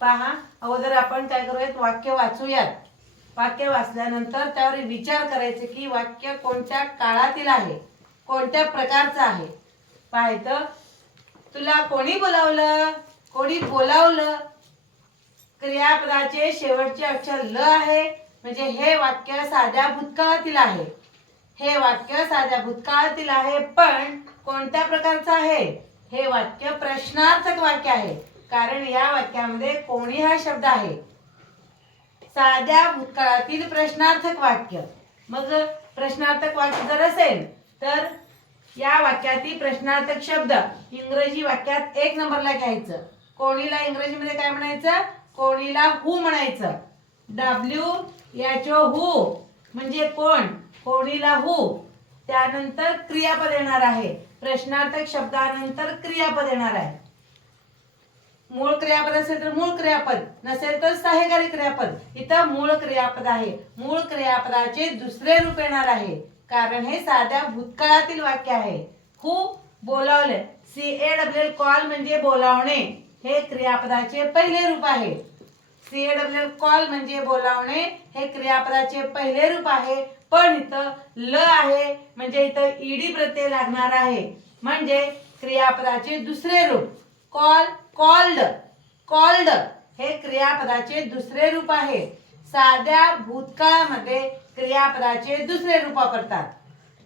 पहा अगोदर आपण काय करूयात? वाक्य वाचूयात. वाक्य वाचल्यानंतर त्यावर विचार करायचे की वाक्य कोणत्या काळातील आहे? कोणत्या प्रकारचं आहे? पाहायचं तुला कोणी बोलावलं? कोणी बोलावलं? क्रियापदाचे शेवटचे अक्षर ल आहे. म्हणजे हे वाक्य साध्या भूतकाळातील आहे. हे वाक्य साध्या भूतकाळातील आहे पण कोणत्या प्रकारचं आहे? हे वाक्य प्रश्नार्थक वाक्य आहे. कारण या वाक्यामध्ये कोणी हा शब्द आहे? साध्या भूतकाळातील प्रश्नार्थक वाक्य. मग प्रश्नार्थक वाक्य जर असेल तर या वाक्यातील प्रश्नार्थक शब्द इंग्रजी वाक्यात एक नंबरला घ्यायचं. कोणीला इंग्रजीमध्ये काय म्हणायचं? कोणीला हु म्हणायचं. डब्ल्यू याच ओ हु म्हणजे कोण? कोणीला हु. त्यानंतर क्रियापद येणार आहे. प्रश्नार्थक शब्दानंतर क्रियापद येणार आहे. मूळ क्रियापद असेल तर मूळ क्रियापद नसेल तर सहाय्यकारी क्रियापद. इथं मूळ क्रियापद आहे. मूळ क्रियापदाचे दुसरे रूप येणार आहे. कारण हे साध्या भूतकाळातील वाक्य आहे. हु बोलावले? C A W L call म्हणजे बोलावणे. हे क्रियापदाचे पहिले रूप आहे. C A W L call म्हणजे बोलावणे. हे क्रियापदाचे पहिले रूप आहे. पण इथं ल आहे. म्हणजे इथं ईडी प्रत्यय लागणार आहे. म्हणजे क्रियापदाचे दुसरे रूप. कॉल कॉल्ड कॉल्ड हे क्रियापदाचे दुसरे रूप आहे. साध्या भूतकाळामध्ये क्रियापदाचे दुसरे रूप वापरतात.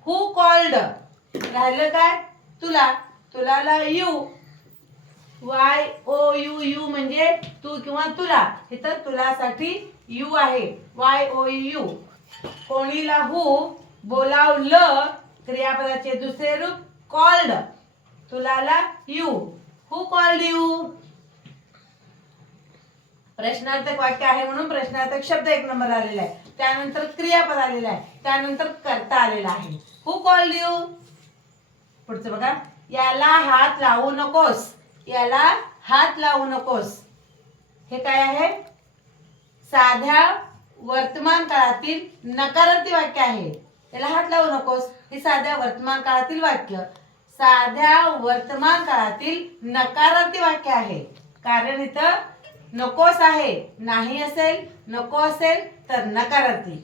हु कॉल्ड राहिलं काय? तुला तुला U Y O U you म्हणजे तू किंवा तुला. इथं तुलासाठी यू आहे. वाय ओ यू कोणीला हु बोलावलं क्रियापदाचे दुसरे रूप कॉल्ड तुलाला यू हु कॉल्ड यू प्रश्नार्थक वाक्य आहे म्हणून प्रश्नार्थक शब्द एक नंबर आलेला आहे. त्यानंतर क्रियापद आलेला आहे. त्यानंतर करता आलेला आहे. हु कॉल्ड यू पुढचं बघा. याला हात लावू नकोस. याला हात लावू नकोस. हे काय आहे? साध्या वर्तमान काळातील नकारार्थी वाक्य आहे. याला हात लावू नकोस. हे साध्या वर्तमान काळातील वाक्य. साध्या वर्तमान काळातील नकारार्थी वाक्य आहे. कारण इथं नकोस आहे नाही असेल नको असेल तर नकारार्थी.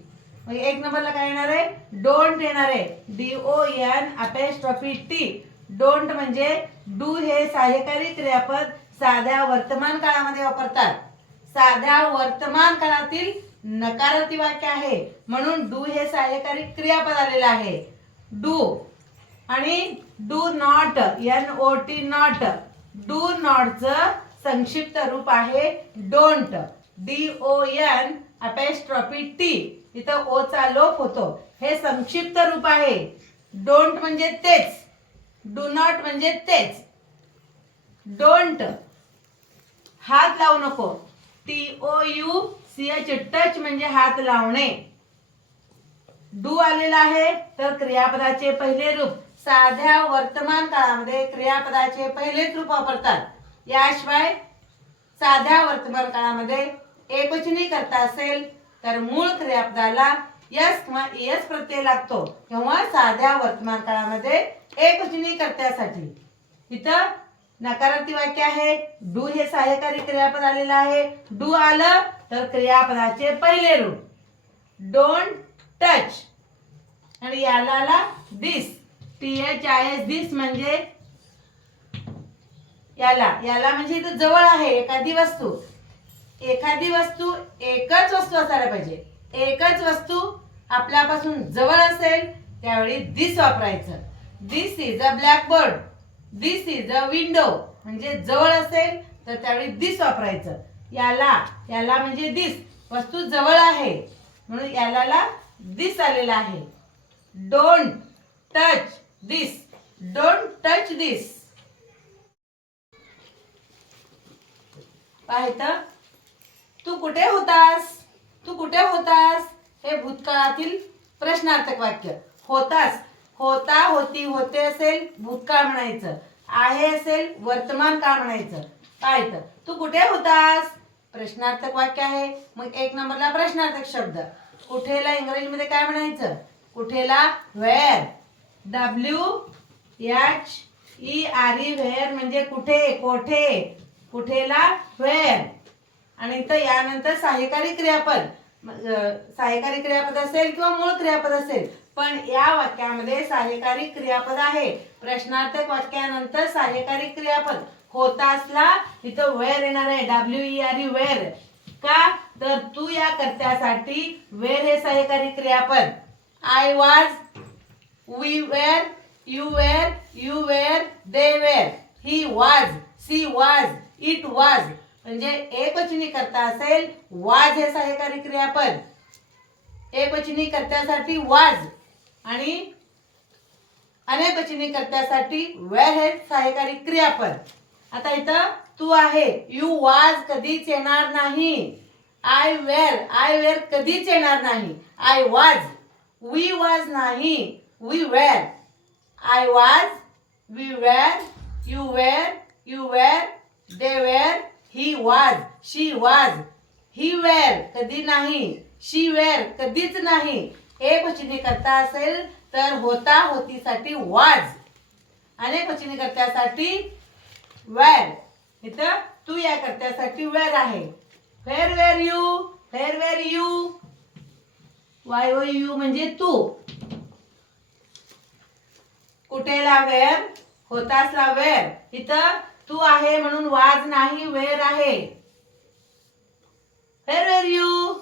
मग एक नंबरला काय येणार आहे? डोंट येणार आहे. D O N apostrophe T don't म्हणजे डू हे सहाय्यकारी क्रियापद साध्या वर्तमान काळामध्ये वापरतात. साध्या वर्तमान काळातील नकारार्थी वाक्य आहे. म्हणून डू हे सहाय्यकारी क्रियापद आलेलं आहे. डू आणि do not N O T not do नॉटचं संक्षिप्त रूप आहे don't D O N apostrophe T इथं ओचा लोप होतो. हे संक्षिप्त रूप आहे. डोंट म्हणजे तेच. डू नॉट म्हणजे तेच. डोंट हात लावू नको. T O U C H touch म्हणजे हात लावणे. डू आलेला आहे तर क्रियापदाचे पहिले रूप. साध्या वर्तमान काळामध्ये क्रियापदाचे पहिलेच रूप वापरतात. याशिवाय साध्या वर्तमान काळामध्ये एकवचनी करता असेल तर मूळ क्रियापदाला यस किंवा एस प्रत्यय लागतो. किंवा साध्या वर्तमान काळामध्ये एकवचनी कर्त्यासाठी इथं नकारार्थी वाक्य आहे. डू हे सहाय्यकारी क्रियापद आलेलं आहे. डू आलं तर क्रियापदाचे पहिले रूप. डोंट टच आणि याला दिस टी दिस म्हणजे याला याला म्हणजे इथं जवळ आहे एखादी वस्तू. एखादी वस्तू एकच वस्तू असायला पाहिजे. एकच वस्तू आपल्यापासून जवळ असेल त्यावेळी दिस वापरायचं. This is a blackboard this is a window म्हणजे जवळ असेल तर त्यावेळी दिस वापरायचं. याला याला म्हणजे दिस वस्तू जवळ आहे. म्हणून याला दिस आलेला आहे. Don't touch this don't touch this पाहितं तू कुठे होतास? तू कुठे होतास? हे भूतकाळातील प्रश्नार्थक वाक्य. होतास. होता होती होते असेल भूतकाळ म्हणायचं. आहे असेल वर्तमान काळ म्हणायचं. पाहितं तू कुठे होतास? प्रश्नार्थक वाक्य आहे. मग एक नंबरला प्रश्नार्थक शब्द. कुठेला इंग्रजीमध्ये काय म्हणायचं? कुठेला? Where W H E R E where म्हणजे कुठे कोठे कुठेला व्हेअर आणि इथं यानंतर सहाय्यकारी क्रियापद सहाय्यकारी क्रियापद असेल किंवा मूळ क्रियापद असेल पण या वाक्यामध्ये सहाय्यकारी क्रियापद आहे. प्रश्नार्थक वाक्यानंतर सहाय्यकारी क्रियापद होता असला इथं वेर येणार आहे. W E R E were का? तर तू या कर्त्यासाठी वेर हे सहाय्यकारी क्रियापद? I was we were you were you were they were he was she was it वाज म्हणजे एकवचनी करता असेल वाज हे सहाय्यकारी क्रियापद एकवचनी कर्त्यासाठी वाज आणि अनेकवचनी कर्त्यासाठी वेर हे सहाय्यकारी क्रियापद आता इथं तू आहे. यू वाज कधीच येणार नाही. आय वेर आय वेर कधीच येणार नाही. आय वाज वी वाज नाही. We were I was we were you were you were they were he was she was he wear कधी नाही. शी वेर कधीच नाही. एक वचनी करता असेल तर होता होतीसाठी वाज अनेक वचनी करत्यासाठी वेर इथं तू या कर्त्यासाठी वेर आहे. Where were you where were you Y O U म्हणजे तू. कुठे वेर होतास वेर इथं तू आहे म्हणून वाज नाही वेर आहे. Where were you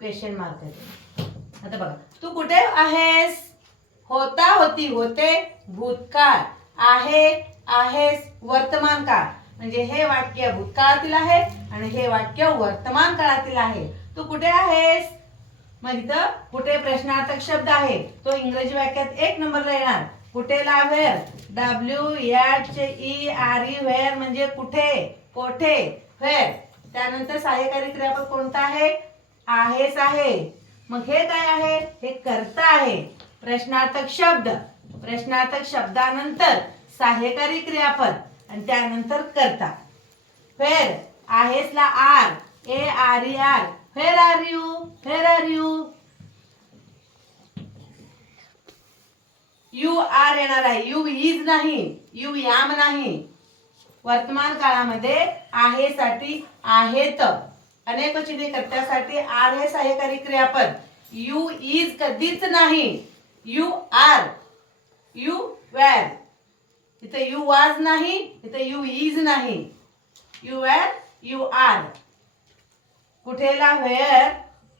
question mark आहे आता बघा. तू कुठे आहेस? होता होती होते भूतकाळ. आहे आहेस वर्तमान काळ म्हणजे हे वाक्य भूतकाळातील आहे आणि हे वाक्य वर्तमान काळातील आहे. तू कुठे आहेस? मग इथं कुठे प्रश्नार्थक शब्द आहे तो इंग्रजी वाक्यात एक नंबरला येणार. कुठे लावेर W H E R E where म्हणजे कुठे? कोठे? व्हेअर त्यानंतर सहाय्यकारी क्रियापद कोणता आहे? आहेस आहे. मग हे काय आहे? हे कर्ता आहे. प्रश्नार्थक शब्द. प्रश्नार्थक शब्दानंतर सहाय्यकारी क्रियापद आणि त्यानंतर कर्ता. Where आहेसला are A R E are where are you Where are you you are येणार आहे. यू इज नाही. यू याम नाही. वर्तमान काळामध्ये आहेसाठी आहेत. अनेक चिन्हे कर्त्यासाठी आर हे सहाय्यकारी क्रियापद. यू इज कधीच नाही. यू आर यू वेर इथं यू वाज नाही. इथं यू इज नाही. यू वेर यू आर कुठेला व्हेअर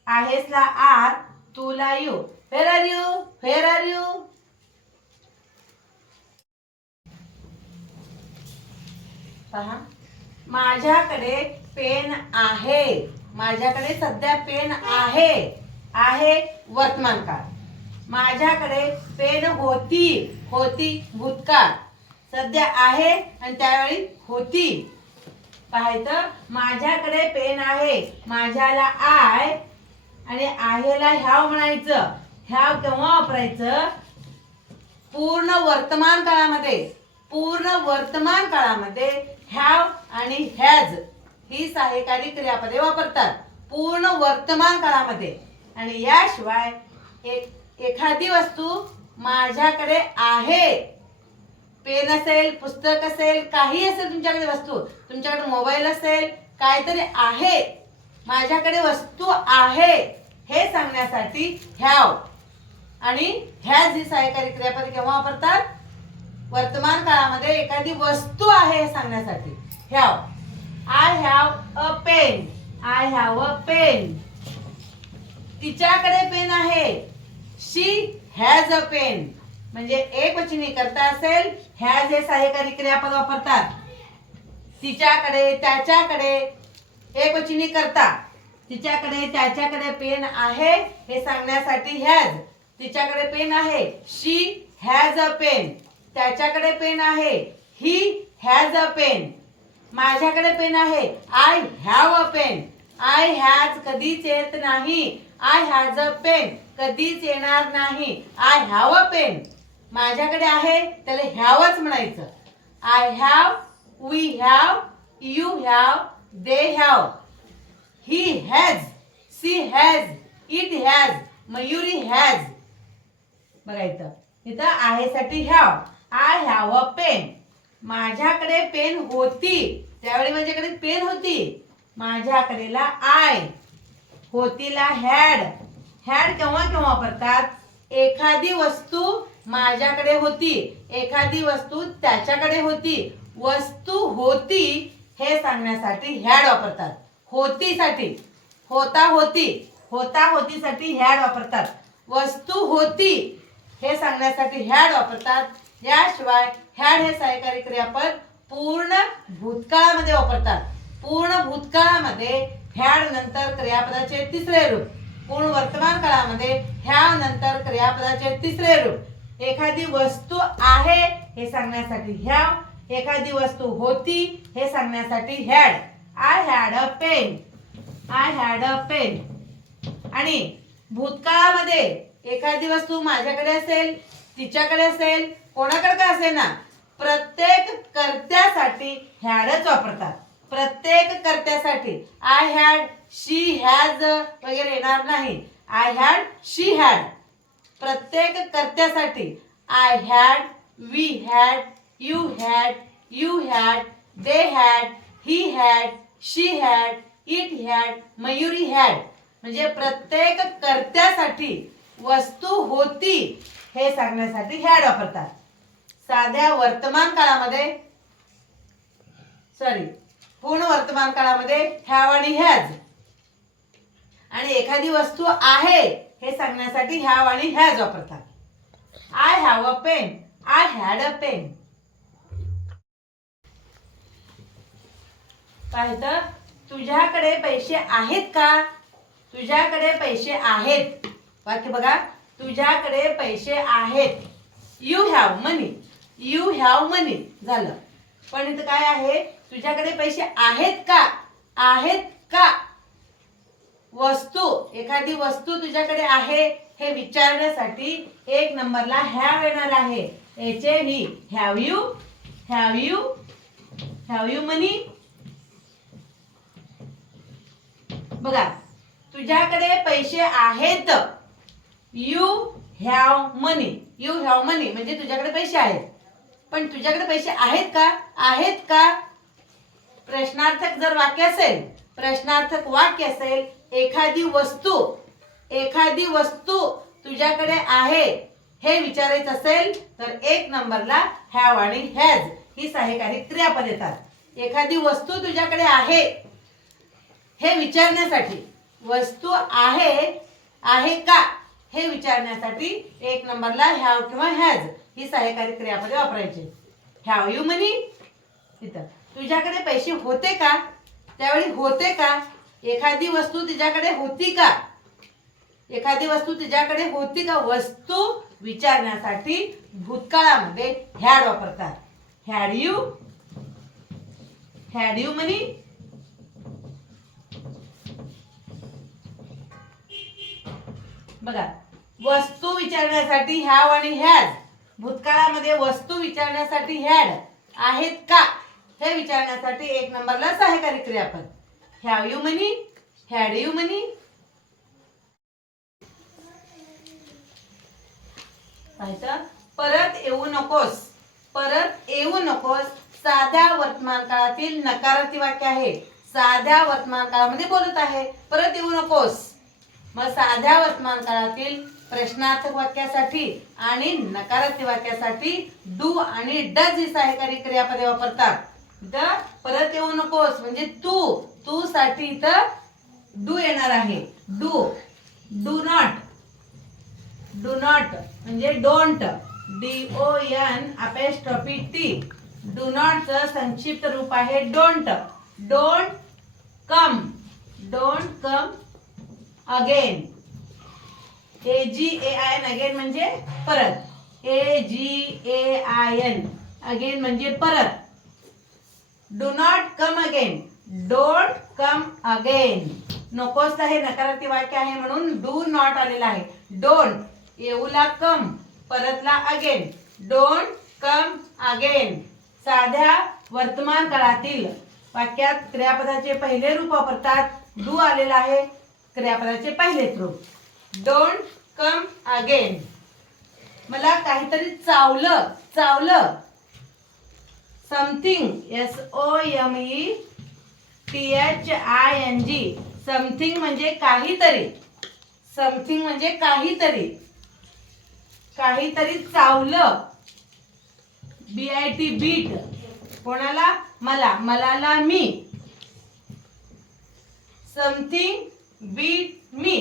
आहेसला आर तुला you where are you where are you पहा. माझ्याकडे पेन आहे. माझ्याकडे सध्या पेन आहे. आहे वर्तमान काळ माझ्याकडे पेन होती. होती भूतकाळ. सध्या आहे आणि त्यावेळी होती. पाहायचं माझ्याकडे पेन आहे माझ्याला आय आणि आहेला ह्याव म्हणायचं. ह्याव केव्हा वापरायचं? पूर्ण वर्तमान काळामध्ये पूर्ण वर्तमान काळामध्ये ह्याव आणि हॅज ही सहाय्यकारी क्रियापदे वापरतात. पूर्ण वर्तमान काळामध्ये. आणि याशिवाय एक एखादी वस्तू माझ्याकडे आहे. पेन असेल पुस्तक असेल काही असेल तुमच्याकडे वस्तू. तुमच्याकडे मोबाईल असेल काहीतरी आहे. माझ्याकडे वस्तू आहे. हे सांगण्यासाठी ह्याव. आणि ह्याच ही सहकारी क्रियापद केव्हा वापरतात? वर्तमान काळामध्ये एखादी वस्तू आहे हे सांगण्यासाठी. Have. I have a pen I have a pen तिच्याकडे पेन आहे. शी हॅज अ पेन म्हणजे एक वचनी करता असेल ह्या जे सहाय्यकारी क्रियापद वापरतात तिच्याकडे त्याच्याकडे एक वचनी करता. तिच्याकडे त्याच्याकडे पेन आहे हे सांगण्यासाठी हॅज तिच्याकडे पेन आहे शी हॅज अ पेन त्याच्याकडे पेन आहे ही हॅज अ पेन माझ्याकडे पेन आहे I have a pen I has कधीच येत नाही. आय हॅज अ पेन कधीच येणार नाही. आय हॅव अ पेन माझ्याकडे आहे त्याला ह्यावच म्हणायचं. I have we have you have they have he has she has it has Mayuri has बघायचं इथं. इथं आहेसाठी have I have a pen माझ्याकडे पेन होती. त्यावेळी माझ्याकडे पेन होती. माझ्याकडेला आय होतीला हॅड हॅड केव्हा केव्हा वापरतात? एखादी वस्तू माझ्याकडे होती एखादी वस्तू त्याच्याकडे होती. वस्तू होती हे सांगण्यासाठी हॅड वापरतात. होतीसाठी. होता होती. होता होतीसाठी हॅड वापरतात. वस्तू होती हे सांगण्यासाठी हॅड वापरतात. याशिवाय हॅड हे सहकारी क्रियापद पूर्ण भूतकाळामध्ये वापरतात. पूर्ण भूतकाळामध्ये हॅड नंतर क्रियापदाचे तिसरे रूप. पूर्ण वर्तमान काळामध्ये ह्या नंतर क्रियापदाचे तिसरे रूप. एखादी वस्तू आहे हे सांगण्यासाठी ह्याव. एखादी वस्तू होती हे सांगण्यासाठी had I had a pen I had a pen आणि भूतकाळामध्ये एखादी वस्तू माझ्याकडे असेल तिच्याकडे असेल कोणाकडे का असेल ना प्रत्येक कर्त्यासाठी हॅडच वापरतात. प्रत्येक कर्त्यासाठी आय हॅड शी हॅज वगैरे येणार नाही. आय हॅड शी हॅड प्रत्येक कर्त्यासाठी I had we had you had you had they had he had she had it had Mayuri had म्हणजे प्रत्येक कर्त्यासाठी वस्तू होती हे सांगण्यासाठी हॅड वापरतात. साध्या वर्तमान काळामध्ये सॉरी पूर्ण वर्तमान काळामध्ये हॅव आणि हॅज आणि एखादी वस्तू आहे हे सांगण्यासाठी हॅव आणि हॅज वापरतात. I have a pen I had a pen पाहिजे तुझ्याकडे पैसे आहेत का? तुझ्याकडे पैसे आहेत. वाक्य बघा. तुझ्याकडे पैसे आहेत. You have money you have money झालं. पण इथं काय आहे? तुझ्याकडे पैसे आहेत का? आहेत का? वस्तू एखादी वस्तू तुझ्याकडे आहे हे विचारण्यासाठी एक नंबरला हॅव येणार आहे. H A V have you have you have you money बघा तुझ्याकडे पैसे आहेत. You have money you have money म्हणजे तुझ्याकडे पैसे आहेत. पण तुझ्याकडे पैसे आहेत का? आहेत का? प्रश्नार्थक जर वाक्य असेल प्रश्नार्थक वाक्य असेल एखादी वस्तू एखादी वस्तू तुझ्याकडे आहे हे विचारायचं असेल तर एक नंबरला हॅव आणि हॅज ही सहाय्यकारी क्रियापद येतात. एखादी वस्तू तुझ्याकडे आहे हे विचारण्यासाठी. वस्तू आहे आहे का हे विचारण्यासाठी एक नंबरला हॅव किंवा हॅज ही सहाय्यकारी क्रियापदे वापरायची. हॅव यू मनी तिथं तुझ्याकडे पैसे होते का? त्यावेळी होते का? एखादी वस्तू तिच्याकडे होती का? एखादी वस्तू तिच्याकडे होती का? वस्तू विचारण्यासाठी भूतकाळामध्ये हॅड वापरतात. Had you? Had you money बघा वस्तू विचारण्यासाठी हॅव आणि हॅज भूतकाळामध्ये वस्तू विचारण्यासाठी हॅड आहेत का? हे विचारण्यासाठी एक नंबरला सहाय्यकारी क्रियापद have you money had you money पाहायचं परत येऊ नकोस. परत येऊ नकोस. साध्या वर्तमान काळातील नकारार्थी वाक्य आहे. साध्या वर्तमान काळामध्ये बोलत आहे. परत येऊ नकोस. मग साध्या वर्तमान काळातील प्रश्नार्थक वाक्यासाठी आणि नकारार्थी वाक्यासाठी डू आणि डज ही सहाय्यकारी क्रियापदे वापरतात. द परत येऊ नकोस. म्हणजे तू. तू साठी इथं डू येणार आहे. Do. Do not. Do not म्हणजे don't. D O N apostrophe T. Do नॉटचं संक्षिप्त रूप आहे don't. Don't come. Don't come again. A G A I N again म्हणजे परत. A G A I N again म्हणजे परत. Do not come again. Don't come again नकोस हे नकारार्थी वाक्य आहे म्हणून डू नॉट आलेला आहे. डोंट येऊला कम परतला अगेन डोंट कम अगेन साध्या वर्तमान काळातील वाक्यात क्रियापदाचे पहिले रूप वापरतात. डू आलेलं आहे क्रियापदाचे पहिलेच रूप. डोंट कम अगेन मला काहीतरी चावलं चावलं. Something S O M E T H I N G something म्हणजे काहीतरी. समथिंग म्हणजे काहीतरी. काहीतरी चावलं. बी आय टी बीट कोणाला? मला. मलाला मी. Something bit me